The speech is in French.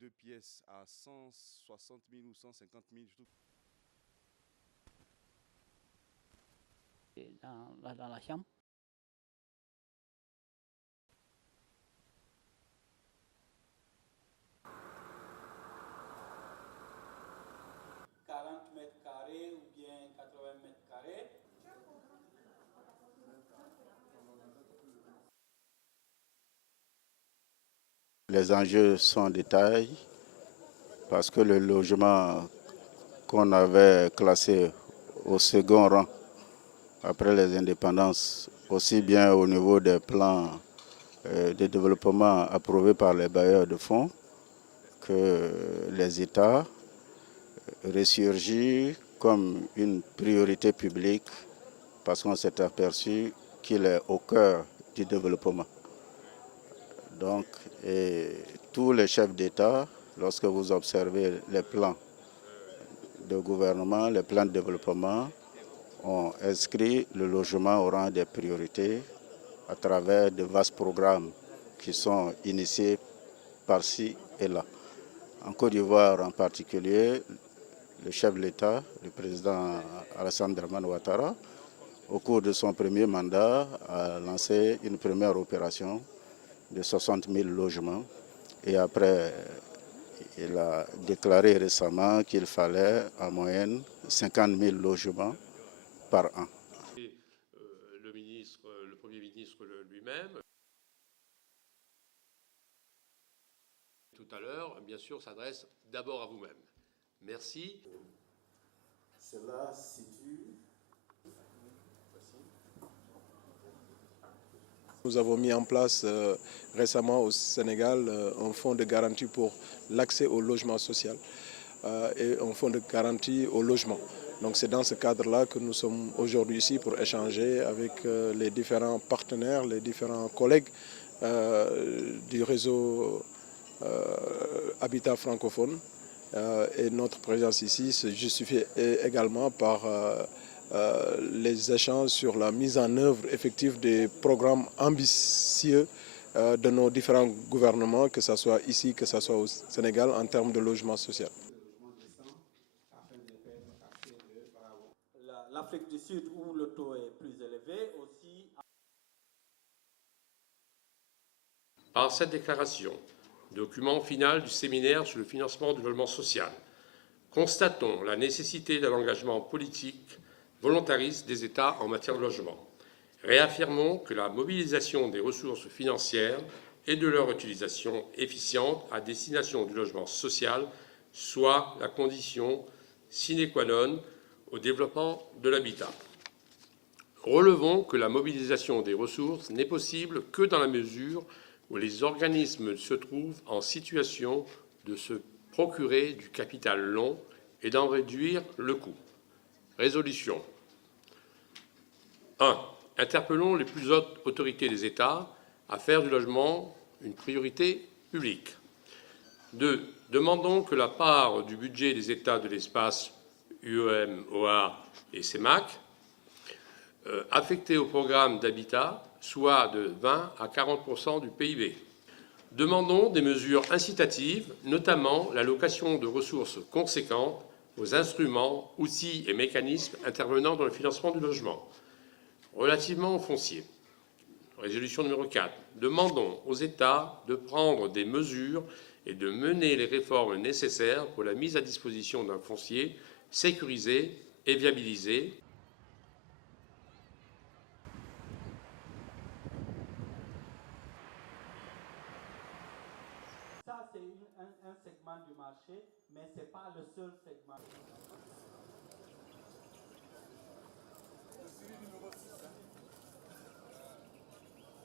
deux pièces à 160 000 ou 150 000. Dans la chambre. Mètres carrés ou bien 80 mètres carrés. Les enjeux sont de taille parce que le logement qu'on avait classé au second rang après les indépendances, aussi bien au niveau des plans de développement approuvés par les bailleurs de fonds que les États, ressurgit comme une priorité publique parce qu'on s'est aperçu qu'il est au cœur du développement. Donc, tous les chefs d'État, lorsque vous observez les plans de gouvernement, les plans de développement, ont inscrit le logement au rang des priorités à travers de vastes programmes qui sont initiés par-ci et là. En Côte d'Ivoire en particulier, le chef de l'État, le président Alassane Dramane Ouattara, au cours de son premier mandat, a lancé une première opération de 60 000 logements. Et après, il a déclaré récemment qu'il fallait en moyenne 50 000 logements par an. Le Premier ministre lui-même, tout à l'heure, bien sûr, s'adresse d'abord à vous-même. Merci. Cela situe. Nous avons mis en place récemment au Sénégal un fonds de garantie pour l'accès au logement social et un fonds de garantie au logement. Donc c'est dans ce cadre-là que nous sommes aujourd'hui ici pour échanger avec les différents partenaires, les différents collègues du réseau Habitat francophone. Et notre présence ici se justifie également par les échanges sur la mise en œuvre effective des programmes ambitieux de nos différents gouvernements, que ce soit ici, que ce soit au Sénégal, en termes de logement social. L'Afrique du Sud, où le taux est plus élevé, aussi. Par cette déclaration, document final du séminaire sur le financement du logement social, constatons la nécessité d'un engagement politique volontariste des États en matière de logement. Réaffirmons que la mobilisation des ressources financières et de leur utilisation efficiente à destination du logement social soit la condition sine qua non au développement de l'habitat. Relevons que la mobilisation des ressources n'est possible que dans la mesure où les organismes se trouvent en situation de se procurer du capital long et d'en réduire le coût. Résolution. 1. Interpellons les plus hautes autorités des États à faire du logement une priorité publique. 2. Demandons que la part du budget des États de l'espace UEMOA et CEMAC affectée au programme d'habitat soit de 20 à 40% du PIB. Demandons des mesures incitatives, notamment l'allocation de ressources conséquentes aux instruments, outils et mécanismes intervenant dans le financement du logement. Relativement au foncier, résolution numéro 4, demandons aux États de prendre des mesures et de mener les réformes nécessaires pour la mise à disposition d'un foncier sécurisé et viabilisé. Ça, c'est un segment du marché, mais ce n'est pas le seul segment.